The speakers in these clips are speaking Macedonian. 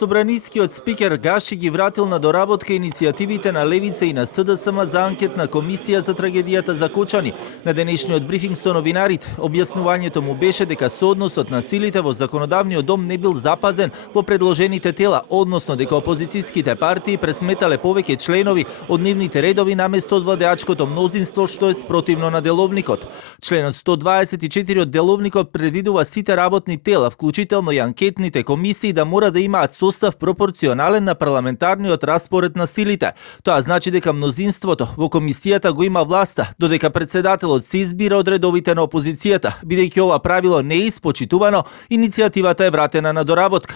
Собранискиот спикер Гаши ги вратил на доработка иницијативите на Левица и на СДСМ за анкетна комисија за трагедијата за Кочани. На денешниот брифинг со новинарите, објаснувањето му беше дека соодносот на силите во законодавниот дом не бил запазен во предложените тела, односно дека опозицијските партии пресметале повеќе членови од нивните редови наместо од владеачкото мнозинство, што е спротивно на деловникот. Членот 124 од деловникот предвидува сите работни тела, вклучително и анкетните комисии, да мора да имаат состав пропорционален на парламентарниот распоред на силите. Тоа значи дека мнозинството во комисијата го има власта, додека председателот се избира од редовите на опозицијата. Бидејќи ова правило не е испочитувано, иницијативата е вратена на доработка.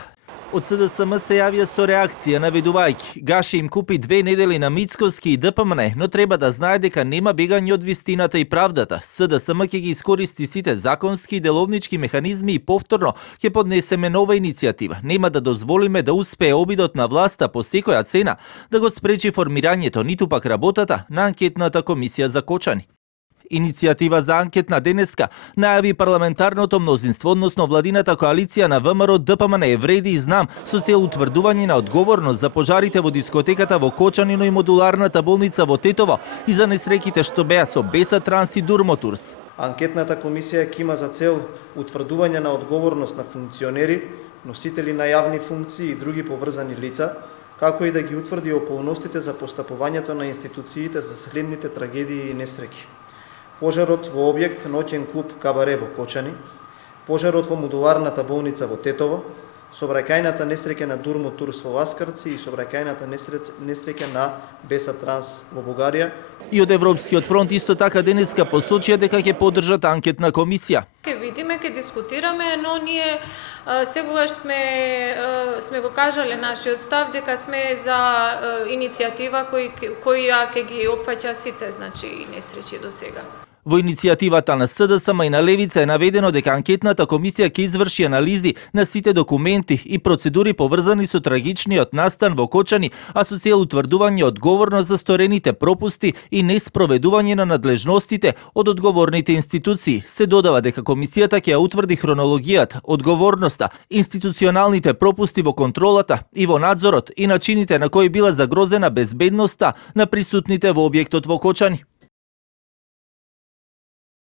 Од СДСМ се јавија со реакција, наведувајќи: Гаши им купи 2 недели на Мицковски и ДПМН, но треба да знае дека нема бегање од вистината и правдата. СДСМ ќе ги искористи сите законски и деловнички механизми и повторно ќе поднесеме нова иницијатива. Нема да дозволиме да успее обидот на власта по секоја цена да го спречи формирањето, ниту пак работата на анкетната комисија за Кочани. Иницијатива за анкетна денеска најави парламентарното мнозинство, односно владината коалиција на ВМРО, ДПМН, Евреди и Знам, со цел утврдување на одговорност за пожарите во дискотеката во Кочанино и модуларната болница во Тетово и за несреќите што беа со Беса Транс и Дурмотурс. Анкетната комисија ќе има за цел утврдување на одговорност на функционери, носители на јавни функции и други поврзани лица, како и да ги утврди околностите за постапувањето на институциите за следните трагедии и несреќи: пожарот во објект ноќен клуб Кабаре во Кочани, пожарот во модуларната болница во Тетово, сообраќајната несреќа на Дурмотурс во Ласкарци и сообраќајната несреќа на Беса Транс во Бугарија. И од Европскиот фронт исто така денеска посочија дека ќе поддржат анкетна комисија. Ќе видиме, ќе дискутираме, но ние сегогаш сме го кажале нашиот став дека сме за иницијатива која ќе ги опфаќа сите, значи, несреќи до сега. Во иницијативата на СДСМ и на Левица е наведено дека анкетната комисија ќе изврши анализи на сите документи и процедури поврзани со трагичниот настан во Кочани, а со цел утврдување одговорност за сторените пропусти и неспроведување на надлежностите од одговорните институции. Се додава дека комисијата ќе ја утврди хронологијата, одговорноста, институционалните пропусти во контролата и во надзорот и начините на кои била загрозена безбедноста на присутните во објектот во Кочани.